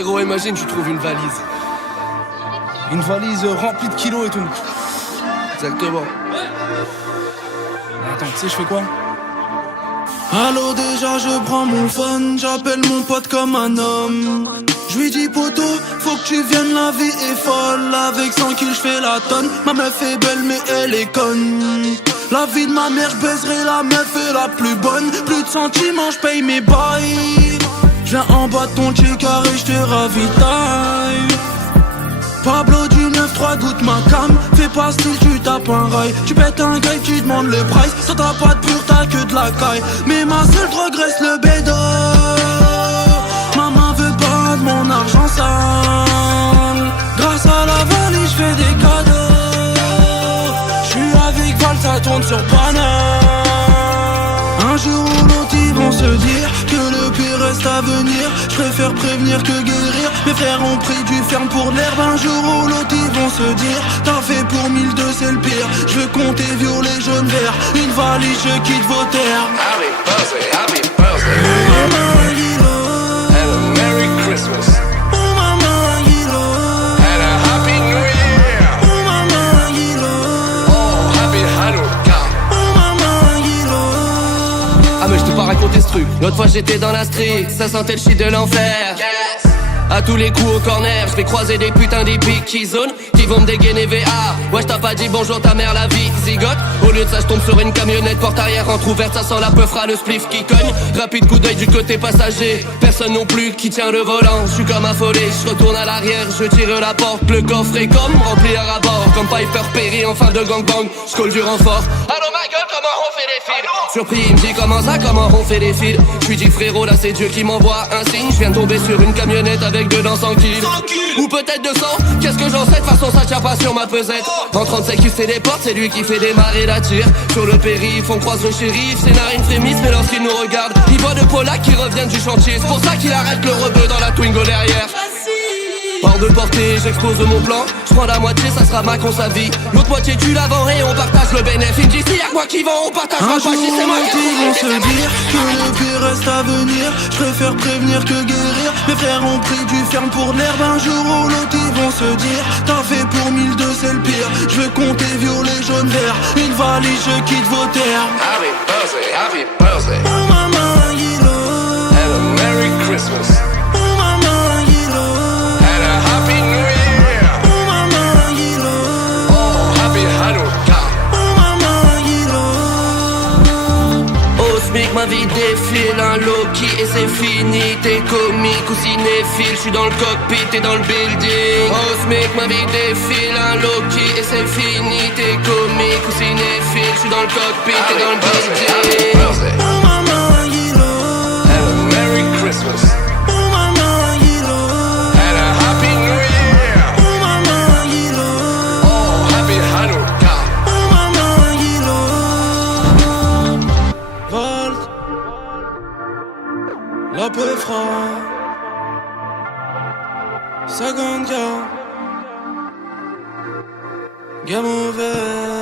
Ah gros, imagine, tu trouves une valise. Une valise remplie de kilos et tout. Exactement. Attends, tu sais, je fais quoi? Allô, déjà je prends mon phone, j'appelle mon pote comme un homme. Je lui dis poto, faut que tu viennes, la vie est folle. Avec 100 kills je fais la tonne. Ma meuf est belle mais elle est conne. La vie de ma mère, je baiserai la meuf est la plus bonne. Plus de sentiments, je paye mes bails. Je viens en bas de ton checker et je te ravitaille. Pablo du 9-3 goûte ma cam. Fais pas style, tu tapes un rail. Tu pètes un gars, tu demandes le price. Ça t'as pas de pur, t'as que de la caille. Mais ma seule drogue reste le bédo. Maman veut pas de mon argent sale. Grâce à la valise, j'fais des cadeaux. J'suis avec Val, ça tourne sur Paname. Un jour ou l'autre ils vont se dire que le pire reste à venir. Je préfère prévenir que guérir. Mes frères ont pris du ferme pour l'herbe. Un jour ou l'autre ils vont se dire t'as fait pour 1002 c'est le pire. Je veux compter violet jaune vert. Une valise je quitte vos terres. Happy birthday, happy birthday. Maman Guilo. And a Merry Christmas. Oh maman Guilo. And a Happy New Year. Oh maman Guilo. Oh, Happy Hanukkah. Oh maman Guilo. Ah mais je t'ai pas raconté ce truc. L'autre fois j'étais dans la street, ça sentait le shit de l'enfer. À tous les coups au corner, je vais croiser des putains d'épiques qui zonent, qui vont me dégainer VA. Ouais, j't'as pas dit bonjour ta mère la vie, zigote. Au lieu de ça, je tombe sur une camionnette porte arrière entrouverte, ça sent la peufra, le spliff qui cogne. Rapide coup d'œil du côté passager, personne non plus qui tient le volant. Je suis comme affolé, je retourne à l'arrière, je tire la porte, le coffre est comme rempli à rabord. Comme Piper Perry en fin de gangbang, je colle du renfort. Allô ma gueule, comment on fait les fils? Surpris, il me dit comment on fait les fils? Je lui dis frérot, là c'est Dieu qui m'envoie un signe. Je viens de tomber sur une camionnette avec dedans 100 kills. Ou peut-être 200, qu'est-ce que j'en sais? De façon ça tient pas sur ma pesette. En 37 qui fait des portes, c'est lui qui fait démarrer la tire. Sur le périph', on croise le shérif. Ses narines frémissent, mais lorsqu'il nous regarde, il voit deux Polacks qui reviennent du chantier. C'est pour ça qu'il arrête le rebeu dans la Twingo derrière. Hors de portée, j'expose mon plan. Je prends la moitié, ça sera ma con sa vie. L'autre moitié tu la vends et on partage le bénéfice. Il me dit si y'a que moi qui vends, on partagera pas. Si c'est moi qui vont se dire que le pire reste à venir. Je préfère prévenir que guérir. Mes frères ont pris du ferme pour l'herbe. Un jour ou l'autre ils vont se dire t'as fait pour 1002 c'est le pire. Je veux compter violet jaune vert. Une valise je quitte vos terres. Happy birthday, happy birthday. Oh maman Guilo. And a Merry Christmas. Oh maman Guilo. And a Happy New Year. Oh maman Guilo. Oh, Happy Hanukkah. Oh maman Guilo. Au SMIC, ma vie défile, un Loki et c'est fini. T'es comique ou cinéphile, j'suis dans le cockpit, t'es dans le building. Au SMIC, ma vie défile, un Loki et c'est fini. T'es comique ou cinéphile, j'suis dans le cockpit, t'es dans le building. Oh maman Guilo. And a Merry Christmas. Oh maman Guilo. And a Happy New Year. Oh maman Guilo. Oh, Happy Hanukkah. Oh maman Guilo. Volt. La peufra. Sagandia. Game over.